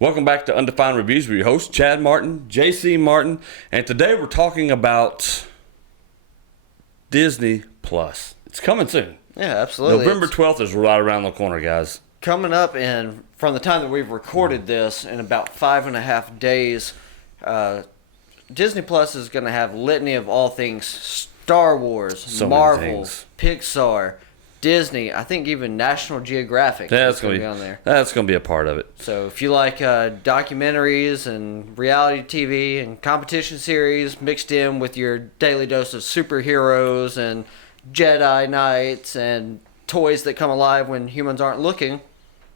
Welcome back to Undefined Reviews with your host, Chad Martin, JC Martin, and today we're talking about Disney Plus. It's coming soon. Yeah, absolutely. November 12th is right around the corner, guys. Coming up, and from the time that we've recorded this, in about 5.5 days, Disney Plus is going to have litany of all things Star Wars, Marvel, Pixar, Disney, I think even National Geographic is going to be on there. That's going to be a part of it. So if you like documentaries and reality TV and competition series mixed in with your daily dose of superheroes and Jedi Knights and toys that come alive when humans aren't looking,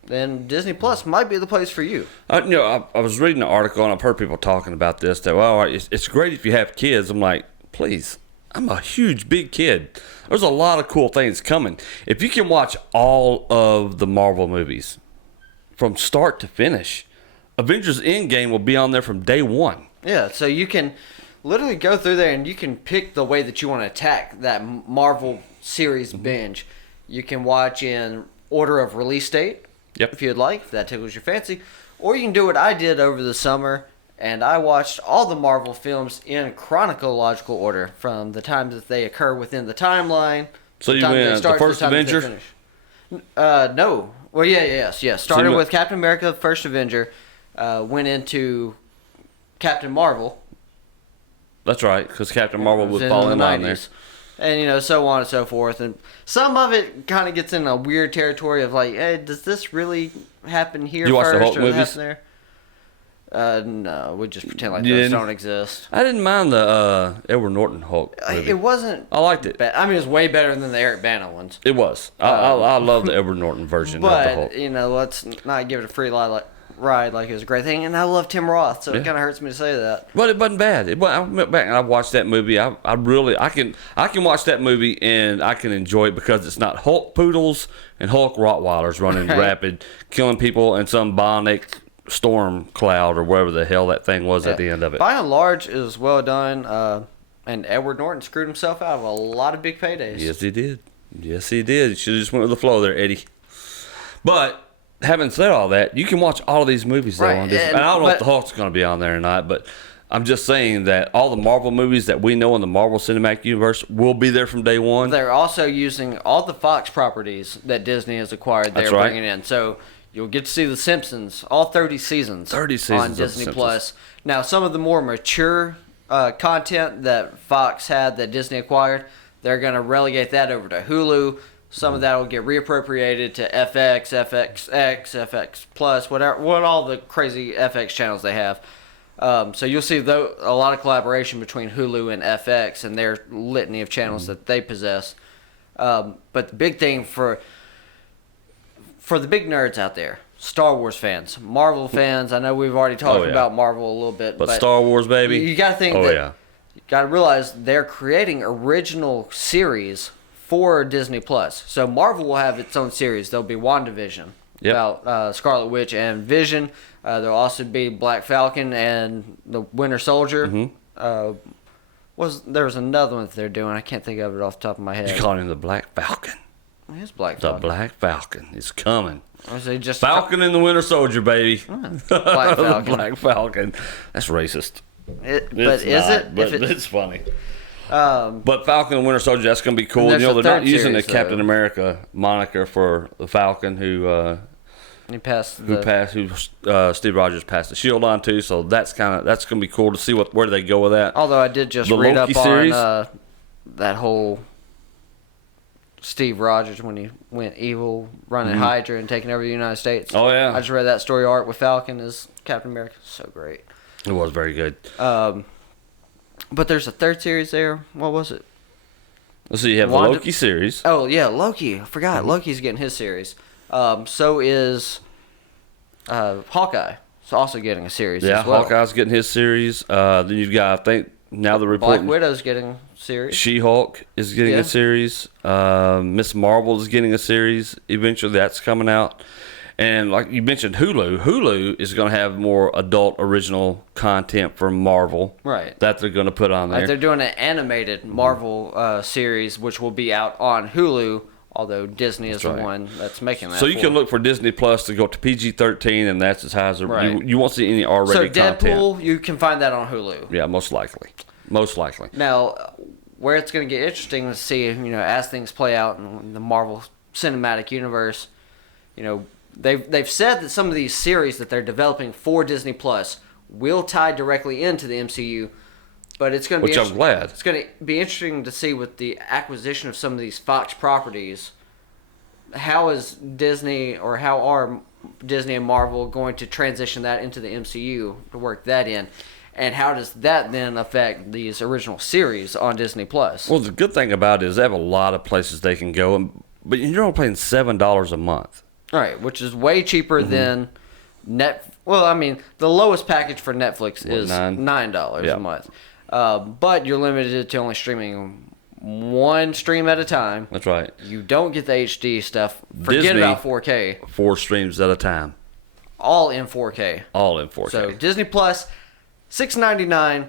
then Disney Plus might be the place for you. I was reading an article and I've heard people talking about this, that, well, it's great if you have kids. I'm like, please. I'm a huge, big kid. There's a lot of cool things coming. If you can watch all of the Marvel movies from start to finish, Avengers Endgame will be on there from day one. Yeah, so you can literally go through there and you can pick the way that you want to attack that Marvel series binge. You can watch in order of release date, if you'd like, if that tickles your fancy. Or you can do what I did over the summer, and I watched all the Marvel films in chronological order from the time that they occur within the timeline. So you went the first Avenger? No. Well, yes. Started with Captain America, the first Avenger, went into Captain Marvel. That's right, because Captain Marvel would fall in line there. And, so on and so forth. And some of it kind of gets in a weird territory of like, hey, does this really happen here you first watch the Hulk or movies? Happen there? No, we just pretend like those don't exist. I didn't mind the Edward Norton Hulk movie. It wasn't. I liked it. It was way better than the Eric Bana ones. It was. I love the Edward Norton version of the Hulk. But, let's not give it a free ride like it was a great thing. And I love Tim Roth, so it kind of hurts me to say that. But it wasn't bad. I went back and I watched that movie. I can watch that movie and I can enjoy it because it's not Hulk poodles and Hulk Rottweilers running rapid, killing people in some bionic storm cloud or whatever the hell that thing was at the end of it. By and large, it was well done, and Edward Norton screwed himself out of a lot of big paydays. Yes, he did. You should have just went with the flow there, Eddie. But having said all that, you can watch all of these movies though on Disney. And I don't know if the Hulk's going to be on there or not, but I'm just saying that all the Marvel movies that we know in the Marvel Cinematic Universe will be there from day one. They're also using all the Fox properties that Disney has acquired. They're bringing in. So you'll get to see The Simpsons, all 30 seasons on Disney Plus. Now, some of the more mature content that Fox had that Disney acquired, they're going to relegate that over to Hulu. Some of that will get reappropriated to FX, FXX, FX Plus, what all the crazy FX channels they have. So you'll see a lot of collaboration between Hulu and FX and their litany of channels that they possess. But the big thing for the big nerds out there, Star Wars fans, Marvel fans, I know we've already talked about Marvel a little bit. But Star Wars, baby. You got to think you got to realize they're creating original series for Disney Plus. So Marvel will have its own series. There'll be WandaVision about Scarlet Witch and Vision. There'll also be Black Falcon and the Winter Soldier. There was another one that they're doing. I can't think of it off the top of my head. You call him the Black Falcon. It is Black Falcon. The Black Falcon is coming. Or is it just Falcon and the Winter Soldier, baby. Black Falcon. The Black Falcon. That's racist. It's funny. But Falcon and Winter Soldier, that's going to be cool. They're not using the Captain America moniker for the Falcon who Steve Rogers passed the shield on to. So that's going to be cool to see where they go with that. Although I did just read up on that whole Steve Rogers when he went evil, running Hydra and taking over the United States. Oh yeah, I just read that story arc with Falcon as Captain America. So great. It was very good. But there's a third series there. What was it? Let's see. You have the Loki series. Oh yeah, Loki. I forgot. Loki's getting his series. So is Hawkeye. It's also getting a series. Yeah, as well. Hawkeye's getting his series. Then you've got, I think, now the report. Black Widow's getting a series. She-Hulk is getting a series. Miss Marvel is getting a series. Eventually, that's coming out. And like you mentioned, Hulu is going to have more adult original content from Marvel. Right. That they're going to put on there. They're doing an animated Marvel series, which will be out on Hulu Although Disney is the one that's making that. So you can look for Disney Plus to go to PG-13, and that's as high as you won't see any R-rated content. So Deadpool, you can find that on Hulu. Yeah, most likely. Most likely. Now, where it's going to get interesting to see, as things play out in the Marvel Cinematic Universe, they've said that some of these series that they're developing for Disney Plus will tie directly into the MCU. But it's going to be I'm glad. It's going to be interesting to see with the acquisition of some of these Fox properties. How is Disney, or how are Disney and Marvel going to transition that into the MCU to work that in? And how does that then affect these original series on Disney Plus? Well, the good thing about it is they have a lot of places they can go, but you're only paying $7 a month. All right, which is way cheaper than Well, I mean, the lowest package for Netflix is $9 a month. But you're limited to only streaming one stream at a time. That's right. You don't get the HD stuff. Forget about 4K. 4 streams at a time. All in 4K. All in 4K. So Disney Plus, $6.99,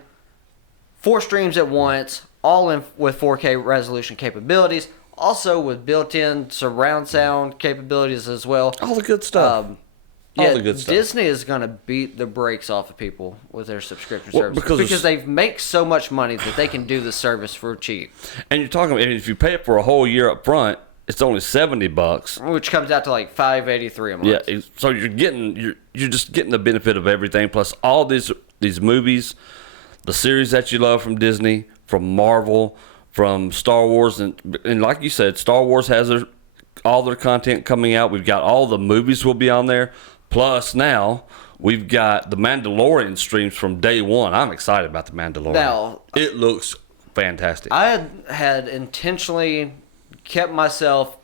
4 streams at once, all in with 4K resolution capabilities. Also with built-in surround sound capabilities as well. All the good stuff. All the good stuff. Disney is going to beat the brakes off of people with their subscription service because they make so much money that they can do the service for cheap. And you're talking about, if you pay it for a whole year up front, it's only $70, which comes out to like $5.83 a month. Yeah, so you're just getting the benefit of everything, plus all these movies, the series that you love from Disney, from Marvel, from Star Wars, and like you said, Star Wars has all their content coming out. We've got all the movies will be on there. Plus, now, we've got the Mandalorian streams from day one. I'm excited about the Mandalorian. Now, it looks fantastic. I had intentionally kept myself,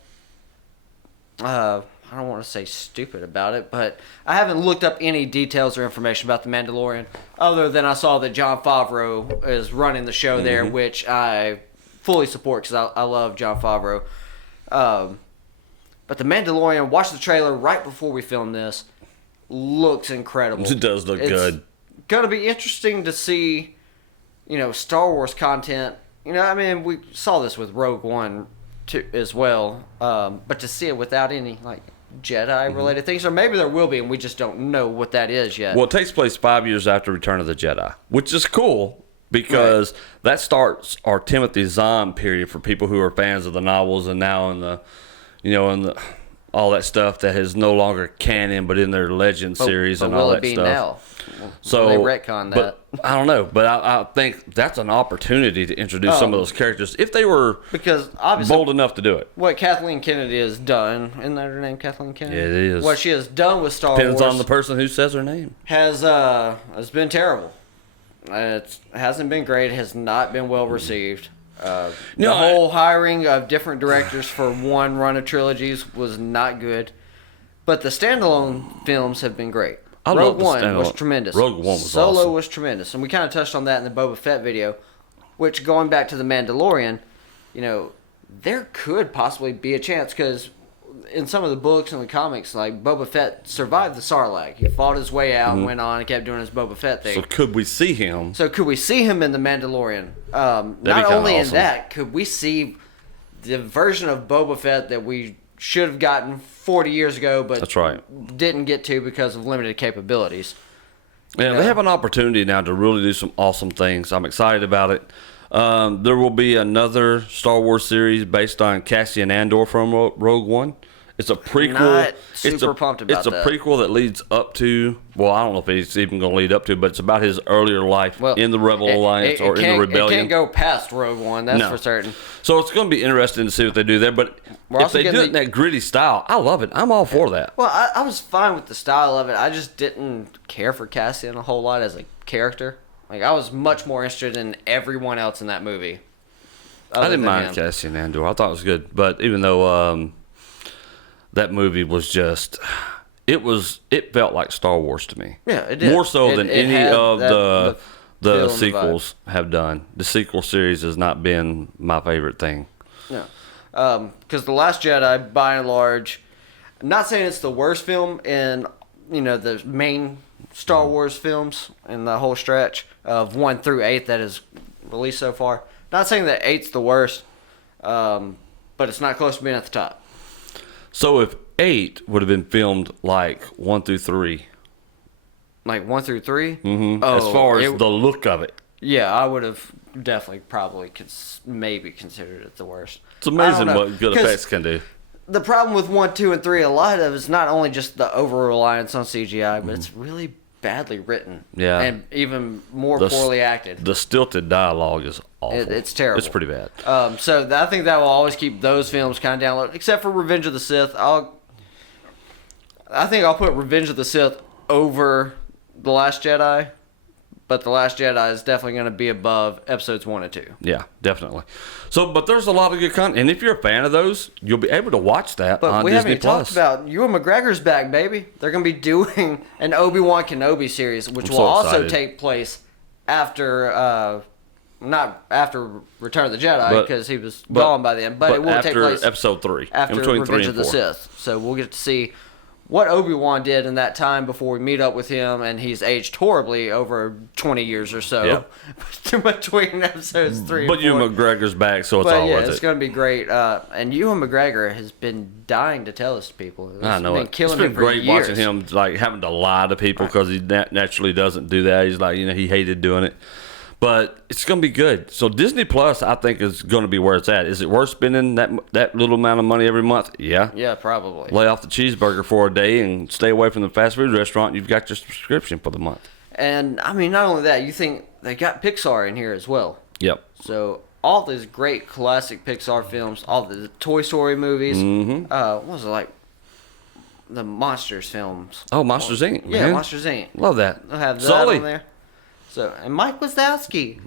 I don't want to say stupid about it, but I haven't looked up any details or information about the Mandalorian, other than I saw that Jon Favreau is running the show there, which I fully support because I love Jon Favreau. But the Mandalorian, watched the trailer right before we filmed this. Looks incredible. It does look good. It's going to be interesting to see, Star Wars content. I mean, we saw this with Rogue One too, as well. But to see it without any, Jedi-related things, or maybe there will be, and we just don't know what that is yet. Well, it takes place 5 years after Return of the Jedi, which is cool because that starts our Timothy Zahn period for people who are fans of the novels and now in the, all that stuff that is no longer canon, but in their Legend series and all that stuff. Now? So will they retcon that? I don't know, but I think that's an opportunity to introduce some of those characters if they were bold enough to do it. What Kathleen Kennedy has done, isn't that her name, Kathleen Kennedy? Yeah, it is. What she has done with Star Wars. Depends on the person who says her name. Has been terrible. It hasn't been great. Has not been well received. The whole hiring of different directors for one run of trilogies was not good. But the standalone films have been great. Rogue One was tremendous. Rogue One was Solo awesome. was tremendous. And we kind of touched on that in the Boba Fett video, which, going back to the Mandalorian, there could possibly be a chance because in some of the books and the comics, Boba Fett survived the Sarlacc. He fought his way out and went on and kept doing his Boba Fett thing. So could we see him? In the Mandalorian? Not only in that, could we see the version of Boba Fett that we should have gotten 40 years ago, but didn't get to because of limited capabilities? Yeah, they have an opportunity now to really do some awesome things. I'm excited about it. There will be another Star Wars series based on Cassian Andor from Rogue One. It's a prequel. Not super pumped about that. It's a prequel that leads up to, well, I don't know if it's even going to lead up to, but it's about his earlier life in the Rebel Alliance or in the Rebellion. It can't go past Rogue One, that's for certain. So it's going to be interesting to see what they do there, but if they do it in that gritty style, I love it. I'm all for that. Well, I was fine with the style of it. I just didn't care for Cassian a whole lot as a character. I was much more interested in everyone else in that movie. I didn't mind Cassian Andor. I thought it was good, but even though that movie was just, it felt like Star Wars to me. Yeah, it did. More so than any of the sequels have done. The sequel series has not been my favorite thing. Yeah, because The Last Jedi, by and large, I'm not saying it's the worst film in the main Star Wars films in the whole stretch of 1 through 8 that is released so far. Not saying that 8's the worst, but it's not close to being at the top. So if 8 would have been filmed like 1 through 3. Like 1 through 3? Mm-hmm. As far as the look of it. Yeah, I would have definitely probably maybe considered it the worst. It's amazing what good effects can do. The problem with 1, 2, and 3, a lot of it's not only just the over-reliance on CGI, but it's really badly written. Yeah. And even more poorly acted. The stilted dialogue is awful. It's terrible. It's pretty bad. So I think that will always keep those films kind of down low, except for Revenge of the Sith. I think I'll put Revenge of the Sith over The Last Jedi. But The Last Jedi is definitely going to be above episodes 1 and 2. Yeah, definitely. So, but there's a lot of good content. And if you're a fan of those, you'll be able to watch that on Disney+. But we haven't talked about Ewan McGregor's back, baby. They're going to be doing an Obi-Wan Kenobi series, which will also take place after, not after Return of the Jedi, because he was gone by then. But it will take place after episode 3. After Revenge of the Sith. So we'll get to see what Obi-Wan did in that time before we meet up with him, and he's aged horribly over 20 years or so between episodes 3 and 4. But Ewan McGregor's back, so it's all worth it. It's going to be great. And Ewan McGregor has been dying to tell this to people. I know it. It's been great watching him like having to lie to people because he naturally doesn't do that. He's like, he hated doing it. But it's going to be good. So Disney Plus, I think, is going to be where it's at. Is it worth spending that little amount of money every month? Yeah. Yeah, probably. Lay off the cheeseburger for a day and stay away from the fast food restaurant. You've got your subscription for the month. And, I mean, not only that, you think they got Pixar in here as well. Yep. So all these great classic Pixar films, all the Toy Story movies. Mm-hmm. What was it like? The Monsters films. Oh, Monsters Inc. Yeah, man. Monsters Inc. Love that. I'll have that Sully on there. So, and Mike Wazowski.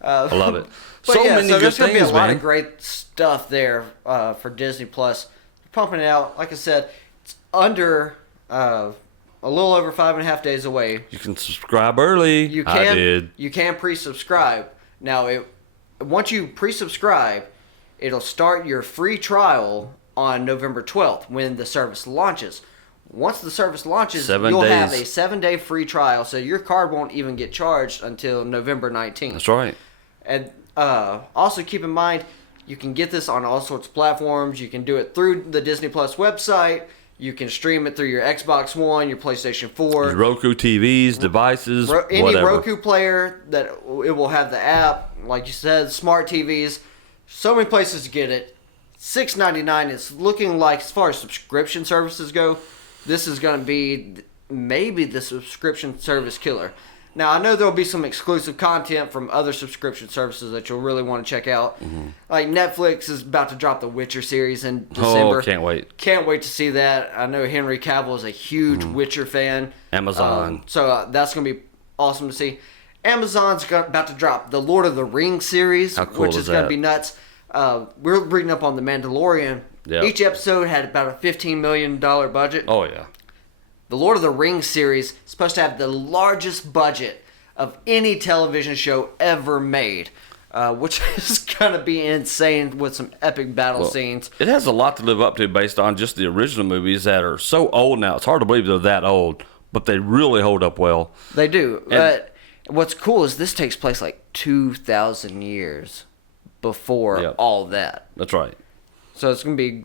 I love it. So there's going to be a lot of great stuff there for Disney Plus. Pumping it out. Like I said, it's under a little over 5.5 days away. You can subscribe early. I did. You can pre-subscribe. Now, once you pre-subscribe, it'll start your free trial on November 12th when the service launches. Once the service launches, you'll have a 7-day free trial, so your card won't even get charged until November 19th. That's right. And also keep in mind, you can get this on all sorts of platforms. You can do it through the Disney Plus website. You can stream it through your Xbox One, your PlayStation 4. Your Roku TVs, devices, any whatever. Roku player, that it will have the app. Like you said, smart TVs. So many places to get it. $6.99 is looking like, as far as subscription services go, this is going to be maybe the subscription service killer. Now, I know there will be some exclusive content from other subscription services that you'll really want to check out. Mm-hmm. Like Netflix is about to drop the Witcher series in December. Oh, can't wait. Can't wait to see that. I know Henry Cavill is a huge Witcher fan. Amazon. So that's going to be awesome to see. Amazon's about to drop the Lord of the Rings series, which is going to be nuts. We're reading up on The Mandalorian. Yep. Each episode had about a $15 million budget. Oh, yeah. The Lord of the Rings series is supposed to have the largest budget of any television show ever made, which is going to be insane with some epic battle scenes. It has a lot to live up to based on just the original movies that are so old now. It's hard to believe they're that old, but they really hold up well. They do. But what's cool is this takes place like 2,000 years before all that. That's right. So it's going to be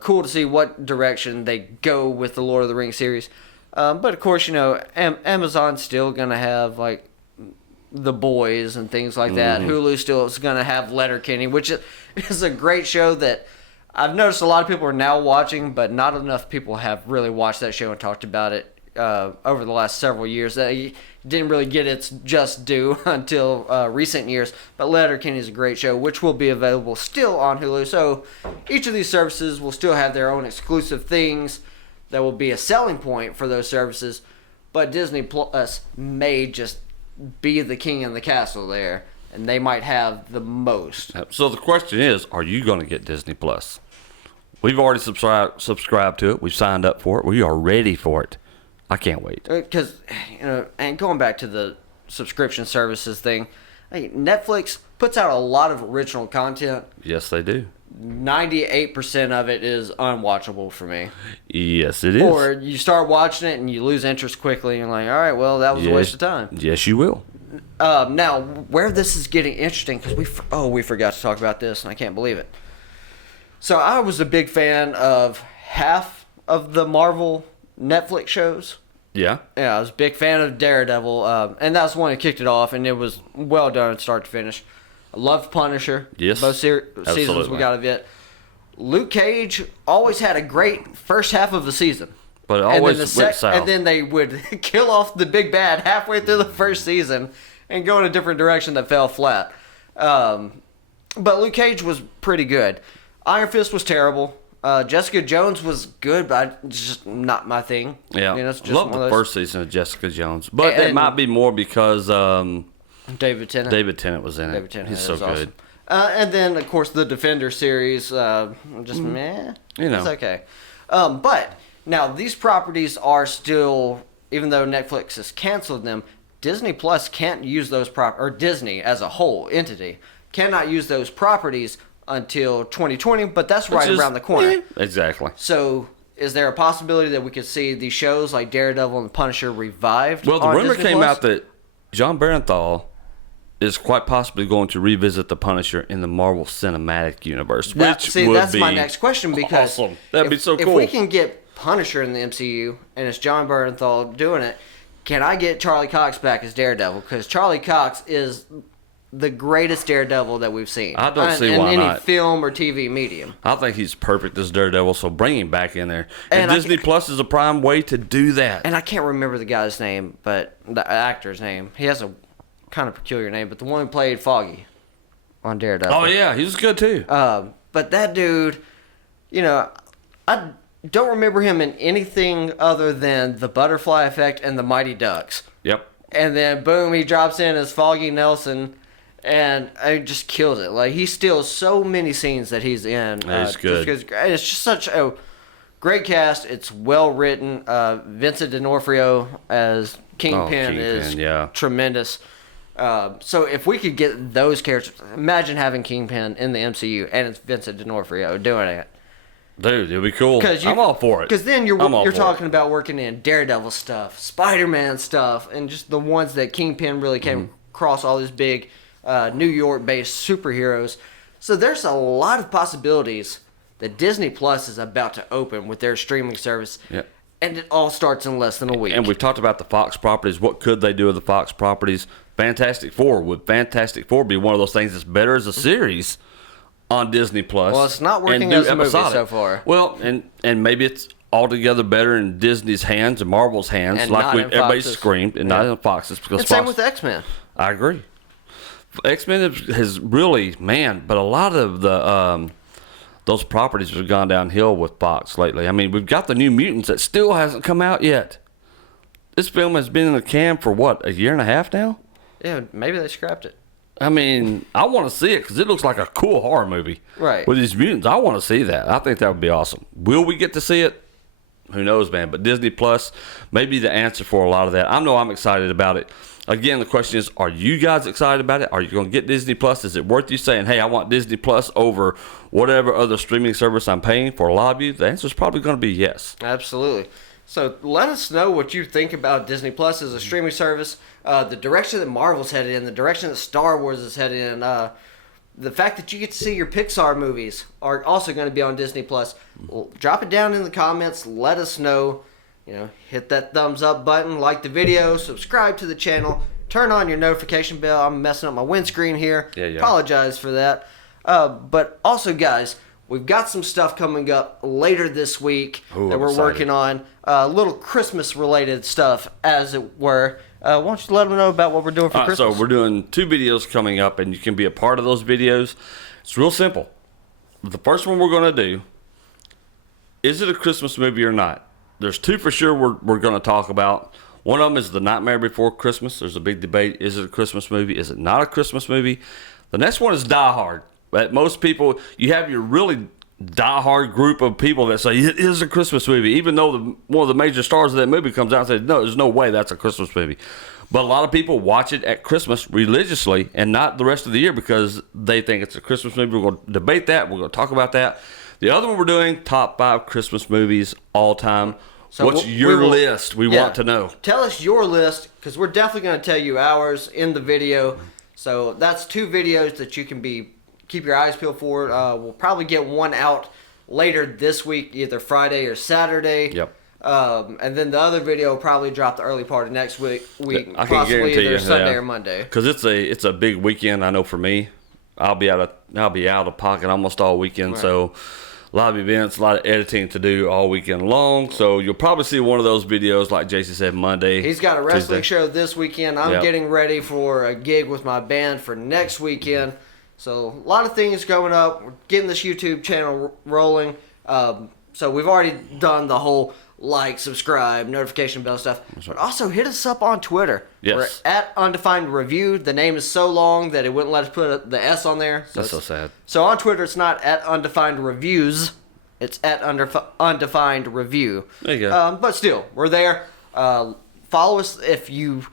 cool to see what direction they go with the Lord of the Rings series. But of course, Amazon's still going to have like The Boys and things like that. Hulu still is going to have Letterkenny, which is a great show that I've noticed a lot of people are now watching, but not enough people have really watched that show and talked about it over the last several years. It didn't really get its just due until recent years, but Letterkenny is a great show, which will be available still on Hulu. So each of these services will still have their own exclusive things that will be a selling point for those services, but Disney Plus may just be the king in the castle there, and they might have the most. So the question is, are you going to get Disney Plus? We've already subscribed to it. We've signed up for it. We are ready for it. I can't wait. Because, and going back to the subscription services thing, Netflix puts out a lot of original content. Yes, they do. 98% of it is unwatchable for me. Yes, it is. Or you start watching it and you lose interest quickly, and you're like, all right, well, that was a waste of time. Yes, you will. Now, where this is getting interesting, because we forgot to talk about this, and I can't believe it. So I was a big fan of half of the Marvel Netflix shows. Yeah. Yeah, I was a big fan of Daredevil, and that's the one that kicked it off, and it was well done start to finish. I loved Punisher. Yes. Both seasons we got of it. Luke Cage always had a great first half of the season. But it always went south. And then they would kill off the big bad halfway through the first season and go in a different direction that fell flat. But Luke Cage was pretty good. Iron Fist was terrible. Jessica Jones was good, but it's just not my thing. Yeah, it's just love the first season of Jessica Jones, but it might be more because David Tennant. David Tennant was in it. David Tennant, he's so good. Awesome. And then of course the Defender series, meh. It's okay. But now these properties are still, even though Netflix has canceled them, Disney Plus can't use those or Disney as a whole entity cannot use those properties until 2020, but that's around the corner. Exactly. So, is there a possibility that we could see these shows like Daredevil and Punisher revived? Well, the rumor came out that John Barenthal is quite possibly going to revisit the Punisher in the Marvel Cinematic Universe, that's my next question, because awesome. That'd be so cool. If we can get Punisher in the MCU and it's John Barenthal doing it, can I get Charlie Cox back as Daredevil? Because Charlie Cox is the greatest Daredevil that we've seen. I don't see why in not. any film or TV medium. I think he's perfect as Daredevil, so bring him back in there. And Disney Plus is a prime way to do that. And I can't remember the guy's name, but the actor's name. He has a kind of peculiar name, but the one who played Foggy on Daredevil. Oh, yeah, he was good too. But that dude, I don't remember him in anything other than The Butterfly Effect and The Mighty Ducks. Yep. And then, boom, he drops in as Foggy Nelson. And it just kills it. Like, he steals so many scenes that he's in. He's good. It's just such a great cast. It's well written. Vincent D'Onofrio as Kingpin is tremendous. So if we could get those characters, imagine having Kingpin in the MCU and it's Vincent D'Onofrio doing it. Dude, it'd be cool. I'm all for it. Because then you're talking about working in Daredevil stuff, Spider-Man stuff, and just the ones that Kingpin really came across, all these big New York-based superheroes. So there's a lot of possibilities that Disney Plus is about to open with their streaming service. Yeah. And it all starts in less than a week. And we've talked about the Fox properties. What could they do with the Fox properties? Fantastic Four. Would Fantastic Four be one of those things that's better as a series on Disney Plus? Well, it's not working as a movie so far. Well, and maybe it's altogether better in Disney's hands and Marvel's hands, and like everybody screamed, and not in Fox's. Because and same with X-Men. I agree. X-Men has really, but a lot of the those properties have gone downhill with Fox lately. I mean, we've got the New Mutants that still hasn't come out yet. This film has been in the can for, what, a year and a half now? Yeah, maybe they scrapped it. I mean, I want to see it because it looks like a cool horror movie. Right. With these mutants, I want to see that. I think that would be awesome. Will we get to see it? Who knows, man. But Disney Plus may be the answer for a lot of that. I know I'm excited about it. Again, the question is, are you guys excited about it? Are you going to get Disney Plus? Is it worth you saying, hey, I want Disney Plus over whatever other streaming service I'm paying? For a lot of you, the answer is probably going to be yes. Absolutely. So let us know what you think about Disney Plus as a streaming service, the direction that Marvel's headed in, the direction that Star Wars is headed in, the fact that you get to see your Pixar movies are also going to be on Disney Plus. Well, drop it down in the comments. Let us know. Hit that thumbs up button, like the video, subscribe to the channel, turn on your notification bell. I'm messing up my windscreen here. Yeah. Apologize for that. But also, guys, we've got some stuff coming up later this week that we're working on. Little Christmas-related stuff, as it were. Why don't you let them know about what we're doing for Christmas? So we're doing 2 videos coming up, and you can be a part of those videos. It's real simple. The first one we're going to do, is it a Christmas movie or not? There's 2 for sure we're going to talk about. One of them is The Nightmare Before Christmas. There's a big debate. Is it a Christmas movie? Is it not a Christmas movie? The next one is Die Hard. But most people, you have your really die-hard group of people that say it is a Christmas movie, even though one of the major stars of that movie comes out and says, no, there's no way that's a Christmas movie. But a lot of people watch it at Christmas religiously and not the rest of the year because they think it's a Christmas movie. We're going to debate that. We're going to talk about that. The other one we're doing, top 5 Christmas movies all time. So what's your list? We want to know. Tell us your list, because we're definitely going to tell you ours in the video. So that's 2 videos that you can keep your eyes peeled for. We'll probably get one out later this week, either Friday or Saturday. Yep. And then the other video will probably drop the early part of next week. I can possibly guarantee either you, Sunday or Monday. Because it's a big weekend. I know for me, I'll be out of pocket almost all weekend. Right. So a lot of events, a lot of editing to do all weekend long. So you'll probably see one of those videos, like Jason said, Monday. He's got a wrestling show this weekend. I'm getting ready for a gig with my band for next weekend. So a lot of things going up. We're getting this YouTube channel rolling. So we've already done the whole like, subscribe, notification bell stuff. But also hit us up on Twitter. Yes. We're at Undefined Review. The name is so long that it wouldn't let us put the S on there. That's so sad. So on Twitter, it's not at Undefined Reviews. It's at Undefined Review. There you go. But still, we're there. Follow us if you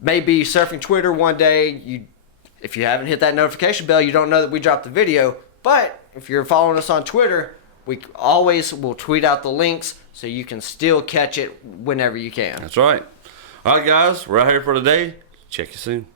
may be surfing Twitter one day. If you haven't hit that notification bell, you don't know that we dropped the video. But if you're following us on Twitter, we always will tweet out the links so you can still catch it whenever you can. That's right. All right, guys, we're out here for today. Check you soon.